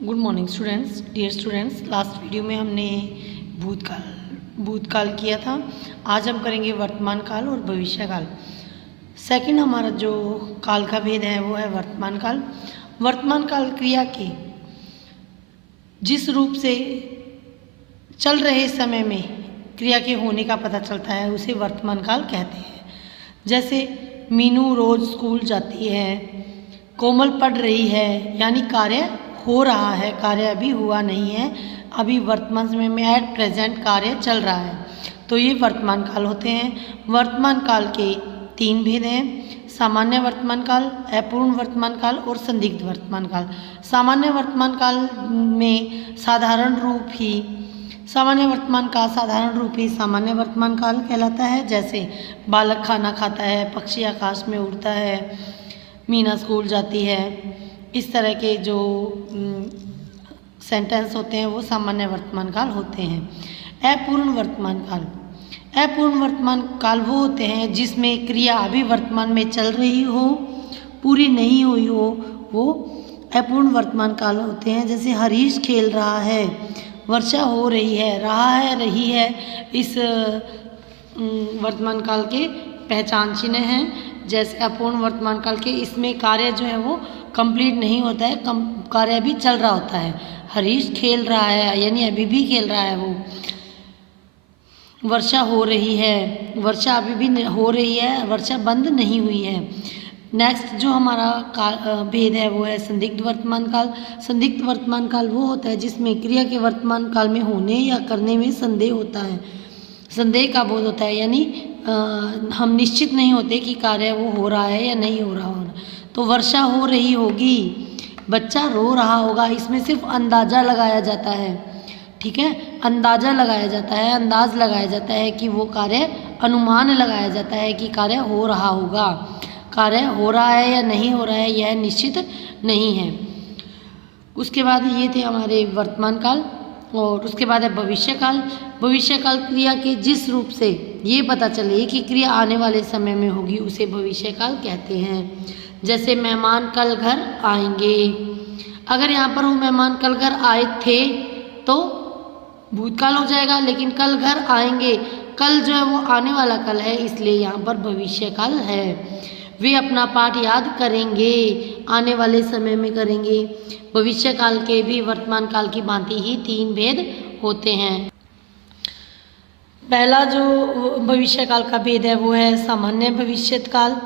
Good morning students, dear students. Last video में हमने भूतकाल किया था। आज हम करेंगे वर्तमान काल और भविष्य काल। सेकंड हमारा जो काल का भेद है वो है वर्तमान काल। वर्तमान काल क्रिया के जिस रूप से चल रहे समय में क्रिया के होने का पता चलता है उसे वर्तमान काल कहते हैं। जैसे मीनू रोज स्कूल जाती है, कोमल पढ़ रही है, यानी कार्य हो रहा है, कार्य अभी हुआ नहीं है, अभी वर्तमान समय में एट प्रेजेंट कार्य चल रहा है, तो ये वर्तमान काल होते हैं। वर्तमान काल के तीन भेद हैं: सामान्य वर्तमान काल, अपूर्ण वर्तमान काल और संदिग्ध वर्तमान काल। सामान्य वर्तमान काल में साधारण रूप ही सामान्य वर्तमान का साधारण रूप ही सामान्य वर्तमान काल कहलाता है। जैसे बालक खाना खाता है, पक्षी आकाश में उड़ता है, मीना स्कूल जाती है, इस तरह के जो सेंटेंस होते हैं वो सामान्य वर्तमान काल होते हैं। अपूर्ण वर्तमान काल, अपूर्ण वर्तमान काल वो होते हैं जिसमें क्रिया अभी वर्तमान में चल रही हो, पूरी नहीं हुई हो, वो अपूर्ण वर्तमान काल होते हैं। जैसे हरीश खेल रहा है, वर्षा हो रही है, रही है, इस वर्तमान काल के पहचान चिन्ह हैं। जैसे अपूर्ण वर्तमान काल के इसमें कार्य जो है वो कंप्लीट नहीं होता है, कार्य अभी चल रहा होता है। हरीश खेल रहा है यानी अभी भी खेल रहा है वो। वर्षा हो रही है, वर्षा अभी भी हो रही है, वर्षा बंद नहीं हुई है। नेक्स्ट जो हमारा भेद है वो है संदिग्ध वर्तमान काल। संदिग्ध वर्तमान काल वो होता है जिसमें क्रिया के वर्तमान काल में होने या करने में संदेह होता है, संदेह का बोध होता है, यानी हम निश्चित नहीं होते कि कार्य वो हो रहा है या नहीं हो रहा होगा। तो वर्षा हो रही होगी, बच्चा रो रहा होगा, इसमें सिर्फ अंदाज़ा लगाया जाता है, ठीक है, अंदाज़ा लगाया जाता है, अंदाज लगाया जाता है कि वो कार्य, अनुमान लगाया जाता है कि कार्य हो रहा होगा। कार्य हो रहा है या नहीं हो रहा है यह निश्चित नहीं है। उसके बाद ये थे हमारे वर्तमान काल और उसके बाद है भविष्य काल। भविष्य काल क्रिया के जिस रूप से ये पता चले कि क्रिया आने वाले समय में होगी उसे भविष्य काल कहते हैं। जैसे मेहमान कल घर आएंगे, अगर यहाँ पर वो मेहमान कल घर आए थे तो भूतकाल हो जाएगा, लेकिन कल घर आएंगे, कल जो है वो आने वाला कल है, इसलिए यहाँ पर भविष्य काल है। वे अपना पाठ याद करेंगे, आने वाले समय में करेंगे। भविष्य काल के भी वर्तमान काल की भांति ही तीन भेद होते हैं। पहला जो भविष्य काल का भेद है वो है सामान्य भविष्य काल,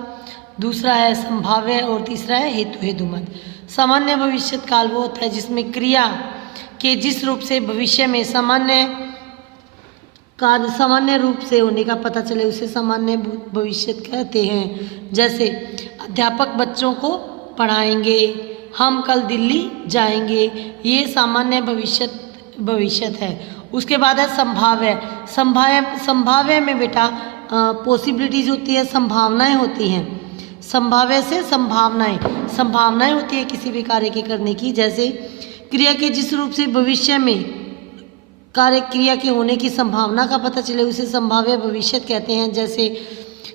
दूसरा है संभाव्य और तीसरा है हेतु हेतुमत। सामान्य भविष्य काल वो होता है जिसमें क्रिया के जिस रूप से भविष्य में सामान्य रूप से होने का पता चले उसे सामान्य भविष्य कहते हैं। जैसे अध्यापक बच्चों को पढ़ाएंगे, हम कल दिल्ली जाएंगे, ये सामान्य भविष्य है। उसके बाद है संभाव्य। संभाव्य में बेटा पॉसिबिलिटीज होती है, संभावनाएं होती हैं। संभाव्य से संभावनाएं होती है किसी भी कार्य के करने की। जैसे क्रिया के जिस रूप से भविष्य में कार्य क्रिया के होने की संभावना का पता चले उसे संभाव्य भविष्य कहते हैं। जैसे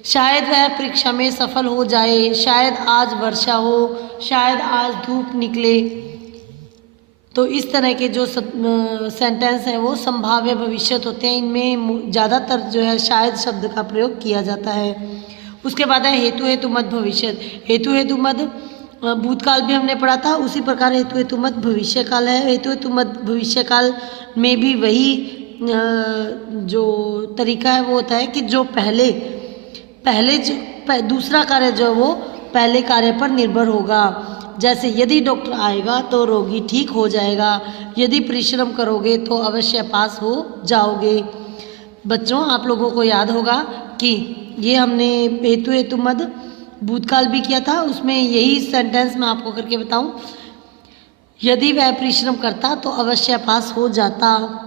शायद वह परीक्षा में सफल हो जाए, शायद आज वर्षा हो, शायद आज धूप निकले। तो इस तरह के जो सेंटेंस हैं वो संभाव्य भविष्य होते हैं। इनमें ज़्यादातर जो है शायद शब्द का प्रयोग किया जाता है। उसके बाद है हेतु हेतुमत भविष्य। हेतु हेतुमत भूतकाल भी हमने पढ़ा था, उसी प्रकार हेतु हेतुमत भविष्य काल है। हेतु हेतुमत भविष्य काल में भी वही जो तरीका है वो होता है कि जो पहले दूसरा कार्य जो वो पहले कार्य पर निर्भर होगा। जैसे यदि डॉक्टर आएगा तो रोगी ठीक हो जाएगा, यदि परिश्रम करोगे तो अवश्य पास हो जाओगे। बच्चों आप लोगों को याद होगा कि ये हमने हेतु हेतुमत भूतकाल भी किया था, उसमें यही सेंटेंस मैं आपको करके बताऊं, यदि वह परिश्रम करता तो अवश्य पास हो जाता,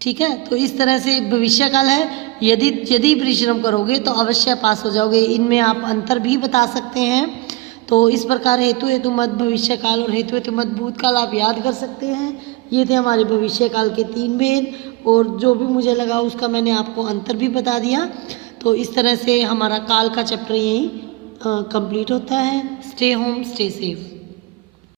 ठीक है। तो इस तरह से भविष्य काल है, यदि परिश्रम करोगे तो अवश्य पास हो जाओगे। इनमें आप अंतर भी बता सकते हैं। तो इस प्रकार हेतु हेतुमत भविष्य काल और हेतु हेतुमत भूतकाल आप याद कर सकते हैं। ये थे हमारे भविष्य काल के तीन भेद, और जो भी मुझे लगा उसका मैंने आपको अंतर भी बता दिया। तो इस तरह से हमारा काल का चैप्टर यहीं कंप्लीट होता है। Stay home, stay safe.